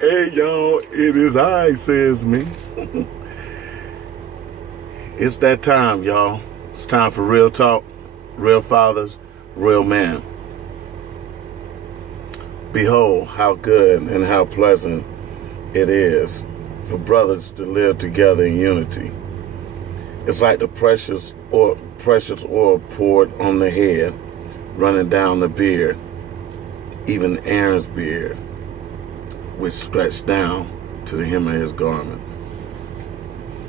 Hey y'all, it is I, says me. It's that time, y'all. It's time for real talk, real fathers, real men. Behold, how good and how pleasant it is for brothers to live together in unity. It's like the precious oil poured on the head, running down the beard, even Aaron's beard, which stretched down to the hem of his garment.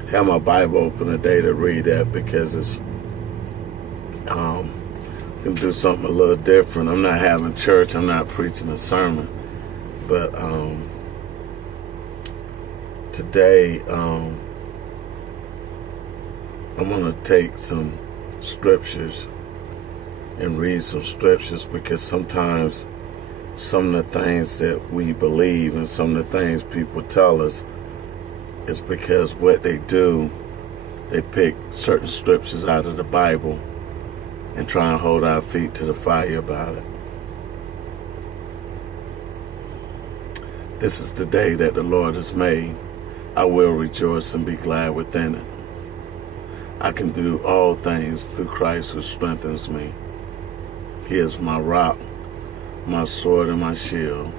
Have my Bible open today to read that because it's gonna do something a little different. I'm not having church. I'm not preaching a sermon, but today I'm gonna take some scriptures and read some scriptures because sometimes some of the things that we believe and some of the things people tell us is because what they do, they pick certain scriptures out of the Bible and try and hold our feet to the fire about it. This is the day that the Lord has made. I will rejoice and be glad within it. I can do all things through Christ who strengthens me. He is my rock, my sword, and my shield.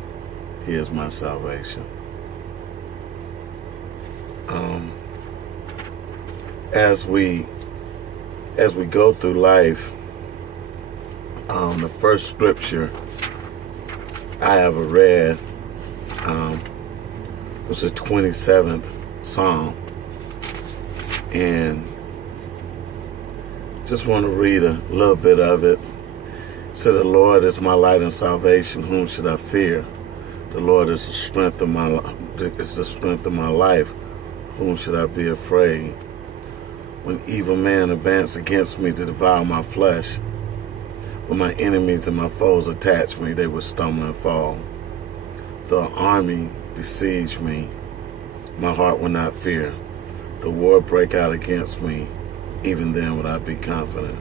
He is my salvation. As we go through life, the first scripture I ever read was the 27th Psalm, and just want to read a little bit of it. It says, "The Lord is my light and salvation; whom should I fear? The Lord is the strength of my life; whom should I be afraid? When evil men advance against me to devour my flesh, when my enemies and my foes attach me, they will stumble and fall. Though an army besiege me, my heart will not fear. The war break out against me, even then would I be confident."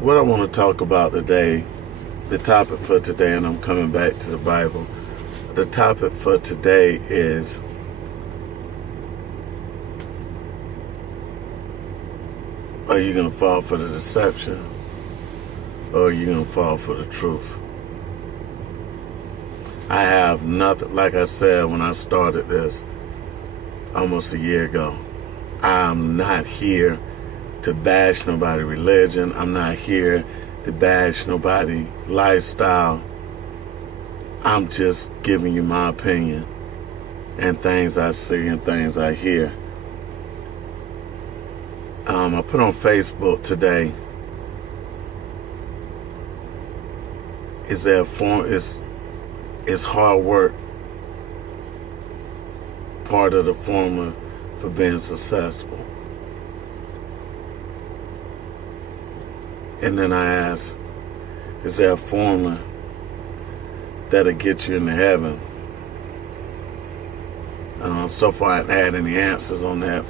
What I want to talk about today, the topic for today, and I'm coming back to the Bible. The topic for today is are you going to fall for the deception or are you going to fall for the truth? I have nothing, like I said when I started this almost a year ago, I'm not here to bash nobody's religion. I'm not here to bash nobody's lifestyle. I'm just giving you my opinion and things I see and things I hear. I put on Facebook today, is hard work part of the formula for being successful? And then I asked, is there a formula that'll get you into heaven? So far I haven't had any answers on that,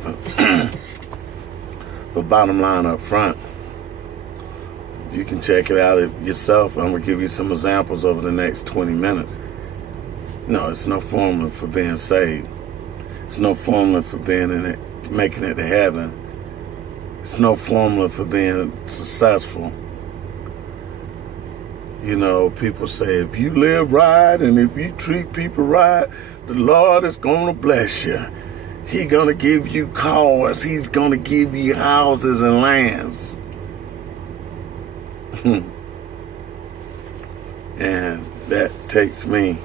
but bottom line up front, you can check it out yourself. I'm going to give you some examples over the next 20 minutes. No, it's no formula for being saved. It's no formula for being in it, making it to heaven. It's no formula for being successful. You know, people say, if you live right and if you treat people right, the Lord is going to bless you. He's going to give you cars. He's going to give you houses and lands. And that takes me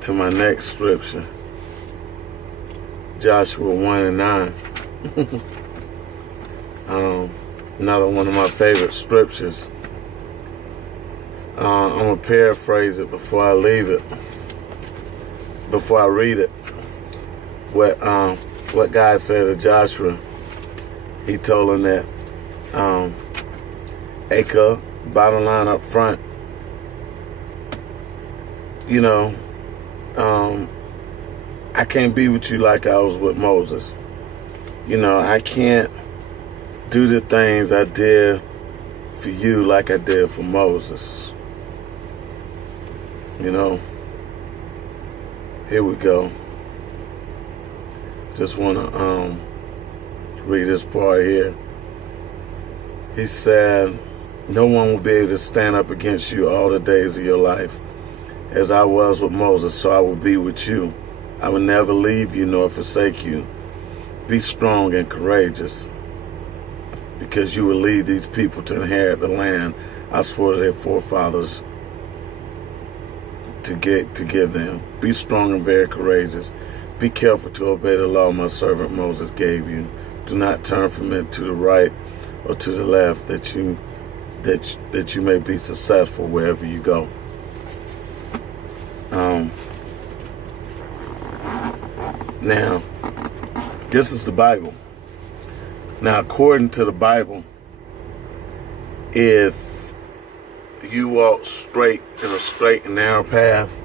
to my next scripture. Joshua 1:9. Another one of my favorite scriptures. I'm going to paraphrase it before I read it. What God said to Joshua, he told him that, Acre, bottom line up front, you know, I can't be with you like I was with Moses. You know, I can't do the things I did for you like I did for Moses. You know, here we go. Just want to read this part here. He said, no one will be able to stand up against you all the days of your life. As I was with Moses, so I will be with you. I will never leave you nor forsake you. Be strong and courageous, because you will lead these people to inherit the land I swore to their forefathers to give them. Be strong and very courageous. Be careful to obey the law my servant Moses gave you. Do not turn from it to the right or to the left, that you may be successful wherever you go. Now, this is the Bible. Now, according to the Bible, if you walk straight in a straight and narrow path,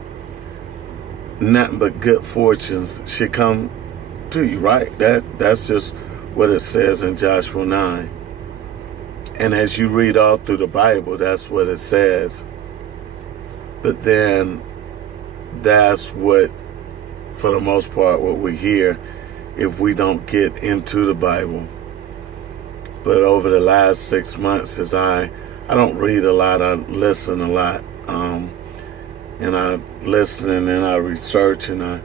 nothing but good fortunes should come to you, right? That's just what it says in Joshua 9. And as you read all through the Bible, that's what it says. But then that's what, for the most part, what we hear if we don't get into the Bible. But over the last 6 months, as I don't read a lot, I listen a lot. And I listen and I research and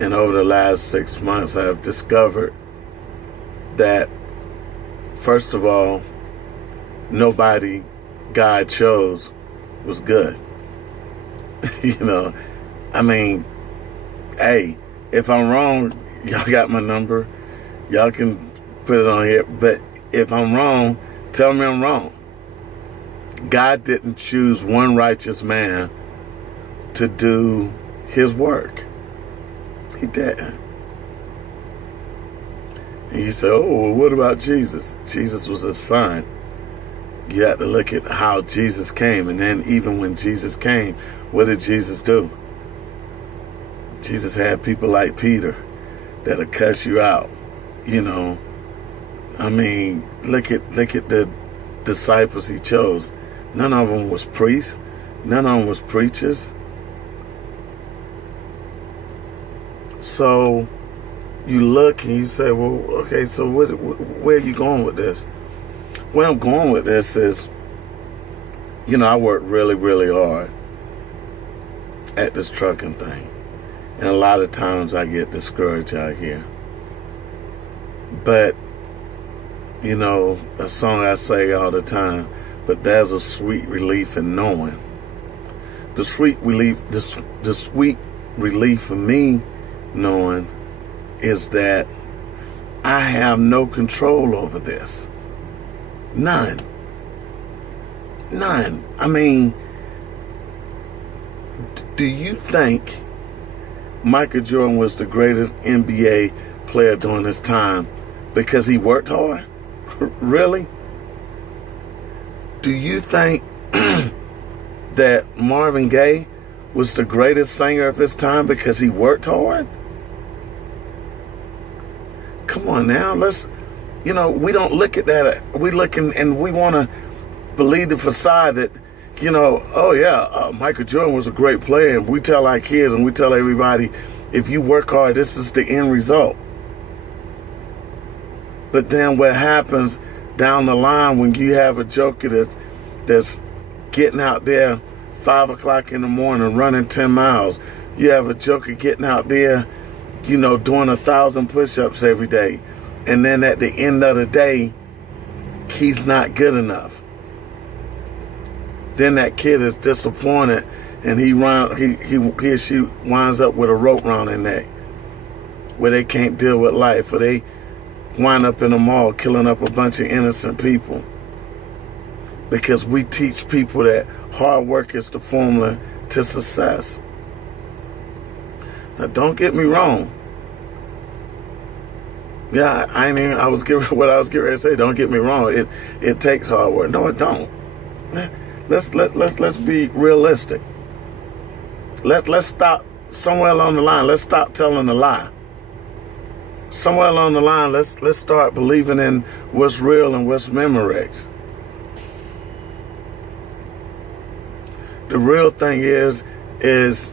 over the last 6 months, I've discovered that, first of all, nobody God chose was good. You know, I mean, hey, if I'm wrong, y'all got my number. Y'all can put it on here. But if I'm wrong, tell me I'm wrong. God didn't choose one righteous man to do his work. He didn't. And you say, oh, well, what about Jesus? Jesus was his son. You have to look at how Jesus came. And then even when Jesus came, what did Jesus do? Jesus had people like Peter that'll cuss you out. You know, I mean, look at the disciples he chose. None of them was priests. None of them was preachers. So you look and you say, well, okay, so where are you going with this? Where I'm going with this is, you know, I work really, really hard at this trucking thing. And a lot of times I get discouraged out here. But, you know, a song I say all the time, but there's a sweet relief in knowing. The sweet relief for me knowing is that I have no control over this. None. I mean, do you think Michael Jordan was the greatest NBA player during his time because he worked hard? Really? Do you think that Marvin Gaye was the greatest singer of his time because he worked hard? Come on now, we don't look at that. We look and we want to believe the facade that, you know, oh yeah, Michael Jordan was a great player. And we tell our kids and we tell everybody, if you work hard, this is the end result. But then what happens down the line when you have a joker that's getting out there 5 o'clock in the morning running 10 miles. You have a joker getting out there, you know, doing 1,000 push-ups every day. And then at the end of the day, he's not good enough. Then that kid is disappointed and he or she winds up with a rope around their neck where they can't deal with life, or they wind up in a mall killing up a bunch of innocent people. Because we teach people that hard work is the formula to success. Now, don't get me wrong. Yeah, I was getting ready to say. Don't get me wrong. It takes hard work. No, it don't. Let's be realistic. Let's stop somewhere along the line. Let's stop telling a lie. Somewhere along the line, let's start believing in what's real and what's Memorex. The real thing is it's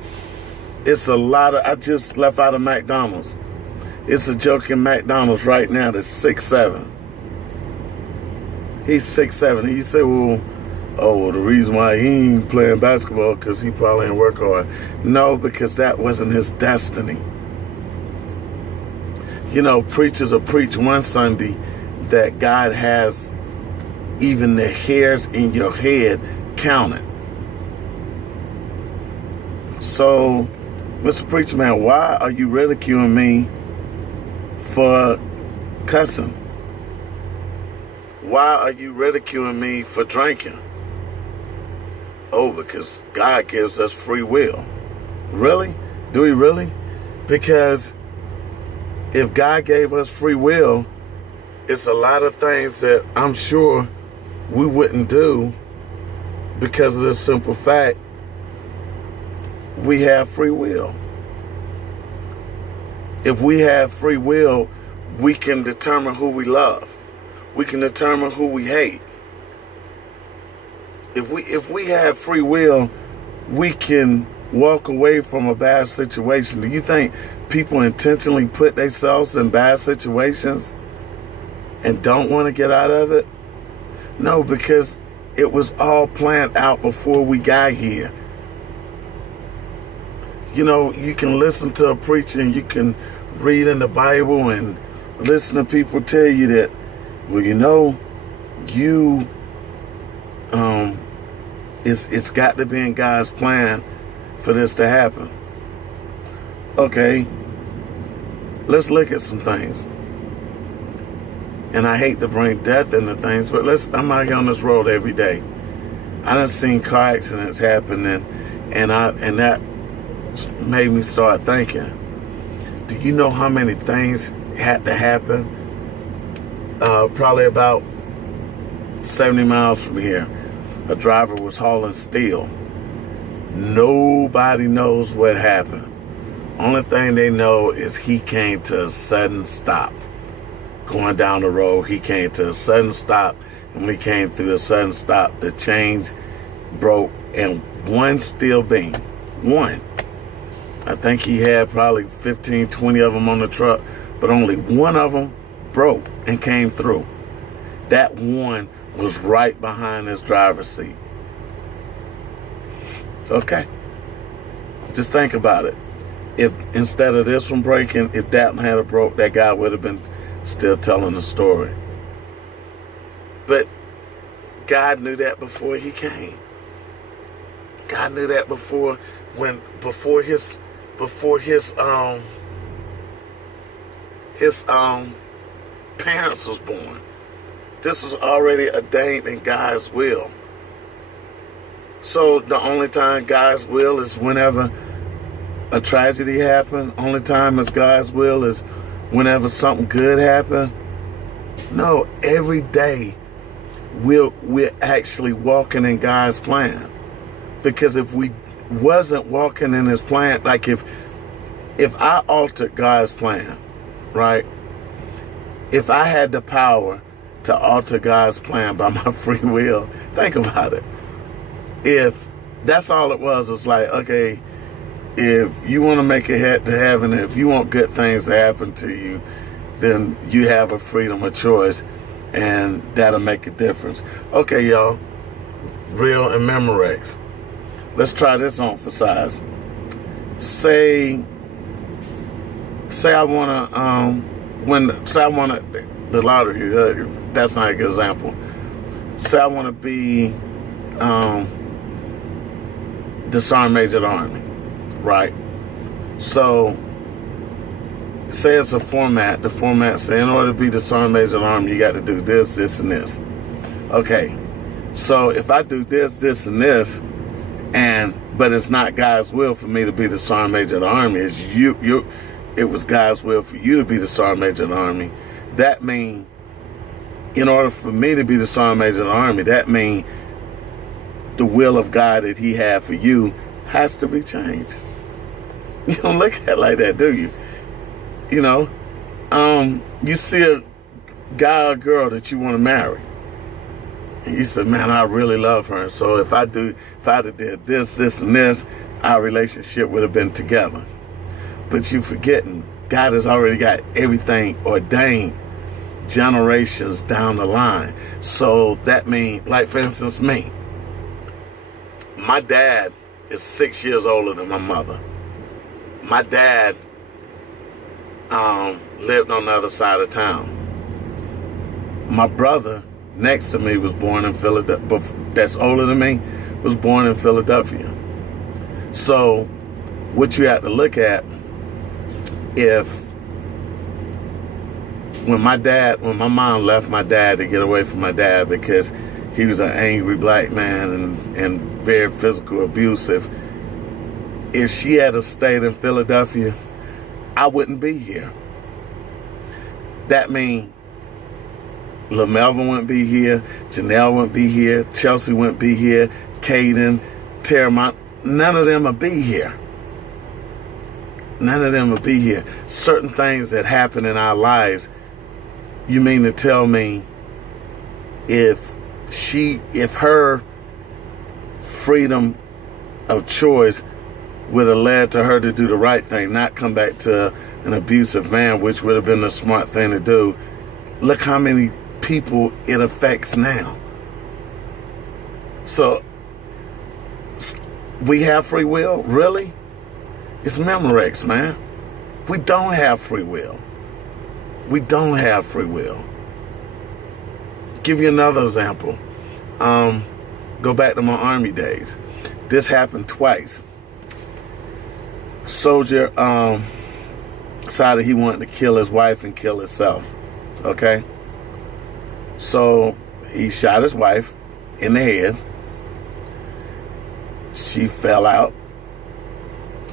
a lot of, I just left out of McDonald's. It's a joke in McDonald's right now that's 6'7". He's 6'7". You say, well, the reason why he ain't playing basketball because he probably ain't work hard. No, because that wasn't his destiny. You know, preachers will preach one Sunday that God has even the hairs in your head counted. So, Mr. Preacher Man, why are you ridiculing me for cussing? Why are you ridiculing me for drinking? Oh, because God gives us free will. Really? Do he really? Because if God gave us free will, it's a lot of things that I'm sure we wouldn't do because of the simple fact we have free will. If we have free will, we can determine who we love. We can determine who we hate. If we have free will, we can walk away from a bad situation. Do you think people intentionally put themselves in bad situations and don't want to get out of it? No, because it was all planned out before we got here. You know, you can listen to a preacher and you can read in the Bible and listen to people tell you that, well, you know, it's got to be in God's plan for this to happen. Okay, let's look at some things. And I hate to bring death into things, but I'm out here on this road every day. I done seen car accidents happening, and that made me start thinking, do you know how many things had to happen? Probably about 70 miles from here, a driver was hauling steel. Nobody knows what happened. Only thing they know is he came to a sudden stop. Going down the road, he came to a sudden stop. And when he came through a sudden stop, the chains broke and one steel beam, one. I think he had probably 15, 20 of them on the truck, but only one of them broke and came through. That one was right behind his driver's seat. Okay. Just think about it. If instead of this one breaking, if that one had broke, that guy would have been still telling the story. But God knew that before he came. God knew that before his parents was born. This was already ordained in God's will. So the only time God's will is whenever a tragedy happened. Only time is God's will is whenever something good happened. No, every day we're actually walking in God's plan. Because if we wasn't walking in his plan, like if I altered God's plan, right? If I had the power to alter God's plan by my free will, think about it. If that's all it was, it's like, okay, if you want to make it to heaven, if you want good things to happen to you, then you have a freedom of choice, and that'll make a difference. Okay, y'all, real and Memorex. Let's try this on for size. Say I want to, the lottery, that's not a good example. Say I want to be the Sergeant Major of the Army, right? So, say it's a format. The format say in order to be the Sergeant Major of the Army, you got to do this, this, and this. Okay, so if I do this, this, and this, but it's not God's will for me to be the Sergeant Major of the Army, it's it was God's will for you to be the Sergeant Major of the Army. That means, in order for me to be the Sergeant Major of the Army, that means the will of God that he had for you has to be changed. You don't look at it like that, do you? You know, you see a guy or girl that you want to marry, He said, man, I really love her. And so if I'd have did this, and this, our relationship would have been together. But you forgetting, God has already got everything ordained generations down the line. So that means, like for instance, me. My dad is 6 years older than my mother. My dad lived on the other side of town. My brother next to me was born in Philadelphia, that's older than me, was born in Philadelphia. So what you have to look at, when my mom left my dad to get away from my dad because he was an angry black man and very physical abusive, if she had stayed in Philadelphia, I wouldn't be here. That means LaMelvin wouldn't be here, Janelle wouldn't be here, Chelsea wouldn't be here, Caden, Terramont, none of them would be here. None of them would be here. Certain things that happen in our lives, you mean to tell me if her freedom of choice would have led to her to do the right thing, not come back to an abusive man, which would have been the smart thing to do. Look how many people it affects now. So we have free will? Really? It's Memorex, man. We don't have free will. We don't have free will. Give you another example. Go back to my Army days. This happened twice. Soldier decided he wanted to kill his wife and kill himself. Okay? So he shot his wife in the head. She fell out.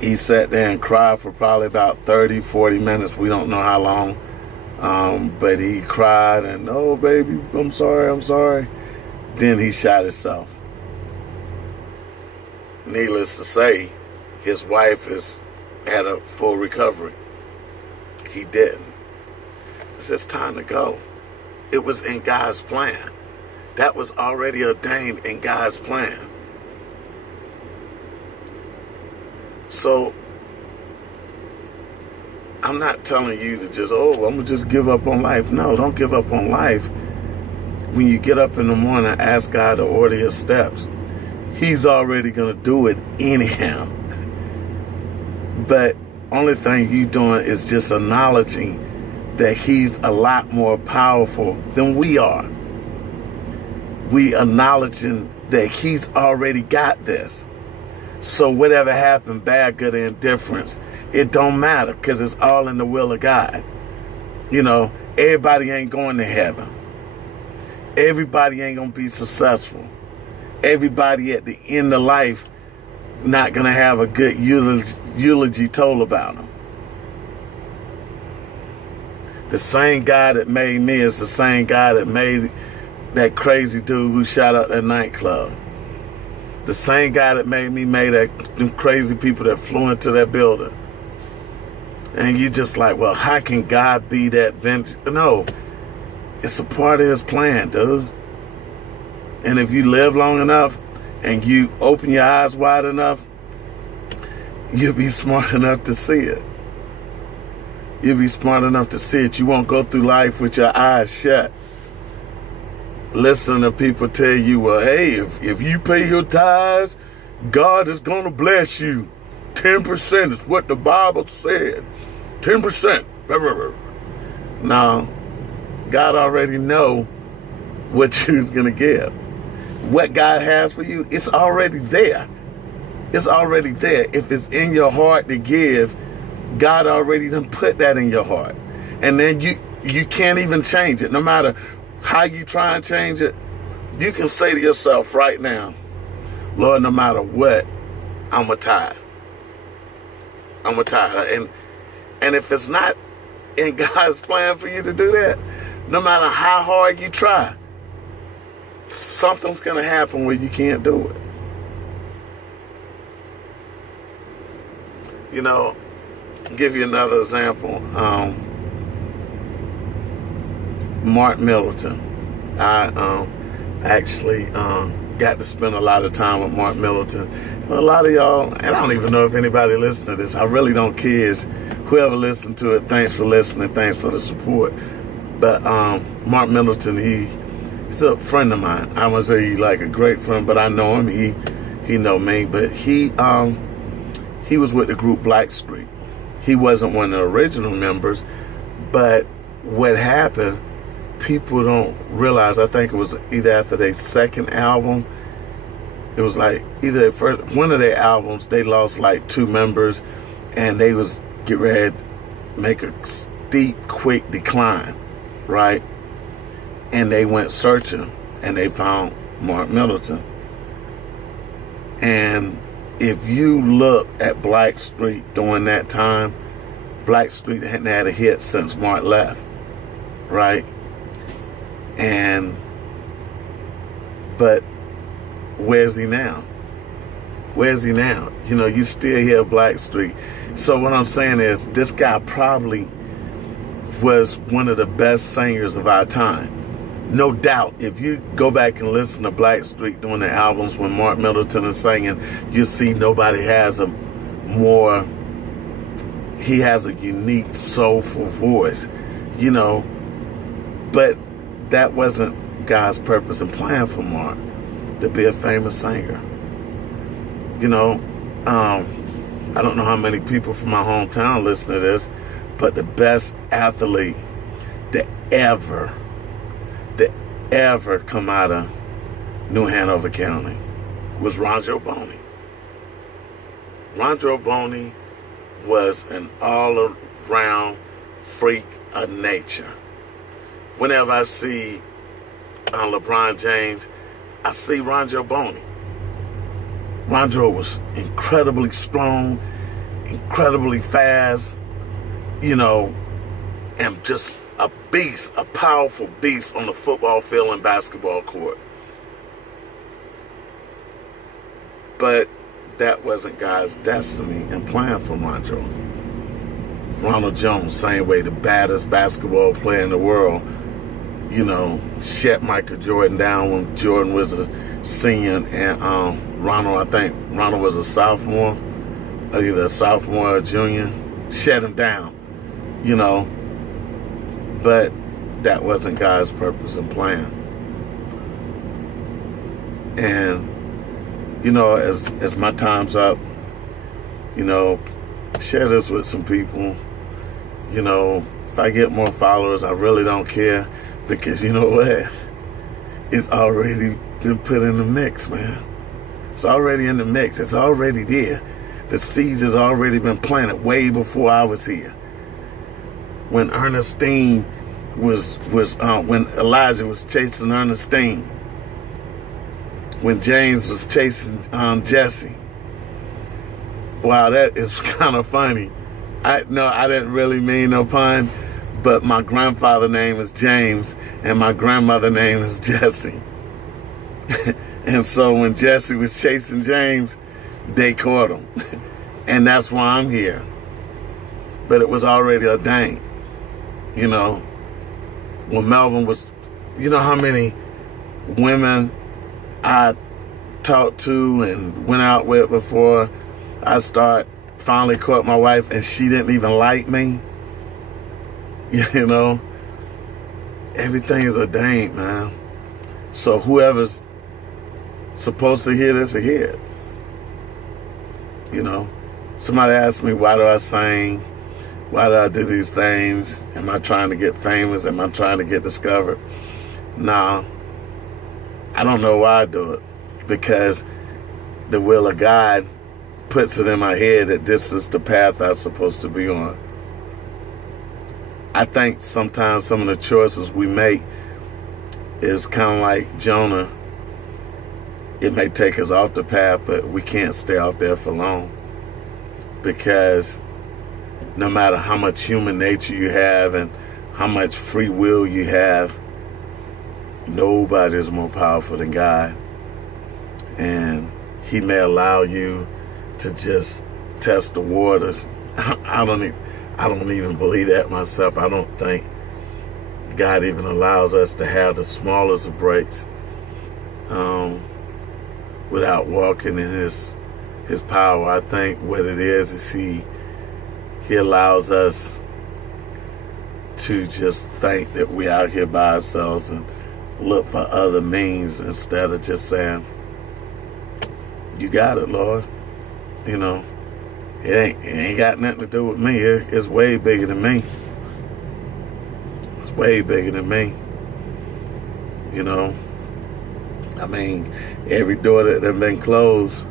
He sat there and cried for probably about 30, 40 minutes. We don't know how long. But he cried and, oh, baby, I'm sorry. Then he shot himself. Needless to say, his wife had a full recovery. He didn't. It says time to go. It was in God's plan. That was already ordained in God's plan. So I'm not telling you to just, I'm going to just give up on life. No, don't give up on life. When you get up in the morning, ask God to order your steps. He's already going to do it anyhow. But only thing you doing is just acknowledging that he's a lot more powerful than we are. We acknowledging that he's already got this. So whatever happened, bad, good, or indifference, it don't matter because it's all in the will of God. You know, everybody ain't going to heaven. Everybody ain't going to be successful. Everybody at the end of life not going to have a good eulogy told about them. The same God that made me is the same God that made that crazy dude who shot up that nightclub. The same guy that made me made them crazy people that flew into that building. And you just like, well, how can God be that vengeful? No, it's a part of his plan, dude. And if you live long enough and you open your eyes wide enough, you'll be smart enough to see it. You'll be smart enough to see it. You won't go through life with your eyes shut. Listening to people tell you, well, hey, if you pay your tithes, God is going to bless you. 10% is what the Bible said. 10%. No, God already know what you're going to give. What God has for you, it's already there. It's already there. If it's in your heart to give, God already done put that in your heart. And then you can't even change it. No matter how you try and change it, you can say to yourself right now, Lord, no matter what, I'm a tithe. I'm a tithe. And if it's not in God's plan for you to do that, no matter how hard you try, something's going to happen where you can't do it. You know, I'll give you another example. Mark Middleton. I actually got to spend a lot of time with Mark Middleton. And a lot of y'all, and I don't even know if anybody listened to this, I really don't care. Whoever listened to it, thanks for listening, thanks for the support. But Mark Middleton, he's a friend of mine. I wouldn't say he's like a great friend, but I know him. He know me. But he was with the group Blackstreet. He wasn't one of the original members, but what happened, people don't realize, I think it was either after their second album, it was like either their first, one of their albums, they lost like 2 members, and they was get ready to make a steep, quick decline, right? And they went searching, and they found Mark Middleton. And if you look at Blackstreet during that time, Blackstreet hadn't had a hit since Mark left, right? But where's he now? Where's he now? You know, you still hear Blackstreet. So what I'm saying is, this guy probably was one of the best singers of our time. No doubt, if you go back and listen to Blackstreet doing the albums when Mark Middleton is singing, you see nobody has he has a unique, soulful voice, you know. But that wasn't God's purpose and plan for Mark, to be a famous singer. You know, I don't know how many people from my hometown listen to this, but the best athlete that ever come out of New Hanover County was Rondre Boney. Rondre Boney was an all-around freak of nature. Whenever I see LeBron James, I see Rondre Boney. Rondre was incredibly strong, incredibly fast, you know, and just a beast, a powerful beast on the football field and basketball court. But that wasn't God's destiny and plan for Rondre. Ronald Jones, same way, the baddest basketball player in the world, you know, shut Michael Jordan down when Jordan was a senior, and Ronald, I think Ronald was a sophomore, either a sophomore or a junior, shut him down, you know. But that wasn't God's purpose and plan. And, you know, as my time's up, you know, share this with some people. You know, if I get more followers, I really don't care, because you know what? It's already been put in the mix, man. It's already in the mix. It's already there. The seeds has already been planted way before I was here. When Ernestine when Elijah was chasing Ernestine, when James was chasing Jesse. Wow, that is kind of funny. I didn't really mean no pun, but my grandfather's name is James and my grandmother's name is Jesse. And so when Jesse was chasing James, they caught him. And that's why I'm here. But it was already ordained, you know. When Melvin was, you know how many women I talked to and went out with before I finally caught my wife, and she didn't even like me? You know, everything is ordained, man. So whoever's supposed to hear this will hear it. You know, somebody asked me, why do I sing? Why do I do these things? Am I trying to get famous? Am I trying to get discovered? Nah, I don't know why I do it. Because the will of God puts it in my head that this is the path I'm supposed to be on. I think sometimes some of the choices we make is kind of like Jonah. It may take us off the path, but we can't stay out there for long. Because no matter how much human nature you have and how much free will you have, nobody is more powerful than God. And he may allow you to just test the waters. I don't even believe that myself. I don't think God even allows us to have the smallest of breaks. without walking in his power. I think what it is he allows us to just think that we're out here by ourselves and look for other means instead of just saying, you got it, Lord. You know, it ain't got nothing to do with me. It's way bigger than me. It's way bigger than me. You know, I mean, every door that has been closed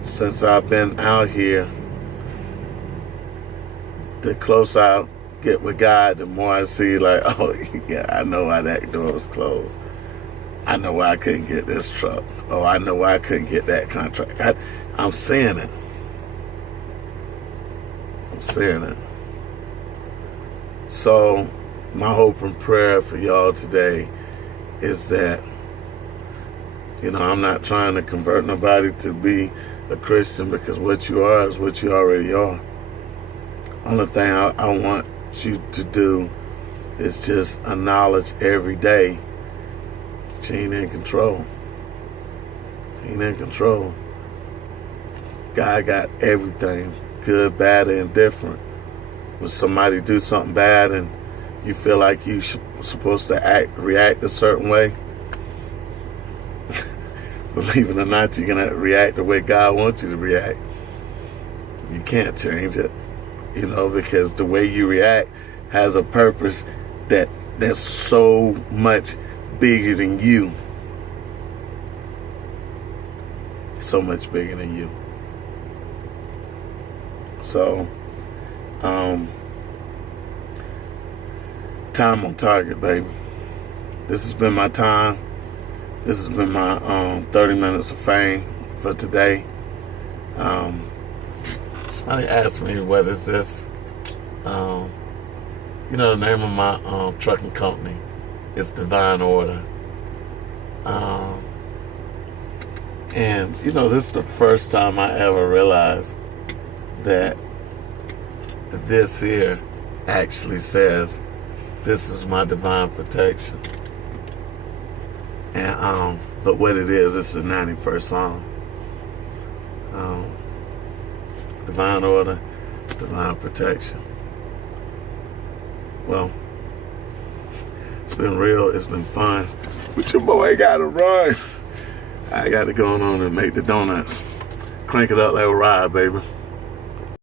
since I've been out here, the closer I get with God, the more I see, like, oh, yeah, I know why that door was closed. I know why I couldn't get this truck. Oh, I know why I couldn't get that contract. I'm seeing it. I'm seeing it. So, my hope and prayer for y'all today is that, you know, I'm not trying to convert nobody to be a Christian, because what you are is what you already are. Only thing I want you to do is just acknowledge every day that you ain't in control. You ain't in control. God got everything, good, bad, and indifferent. When somebody do something bad and you feel like you supposed to react a certain way, believe it or not, you're going to react the way God wants you to react. You can't change it, you know, because the way you react has a purpose that's so much bigger than you. So much bigger than you. So, time on target, baby. This has been my time. This has been my 30 minutes of fame for today. Somebody asked me, what is this? You know, the name of my trucking company is Divine Order. And, you know, this is the first time I ever realized that this here actually says, this is my divine protection. And but what it is, it's the 91st Psalm. Divine order, divine protection. Well, it's been real, it's been fun. But your boy gotta run. I gotta go on and make the donuts. Crank it up like a ride, baby.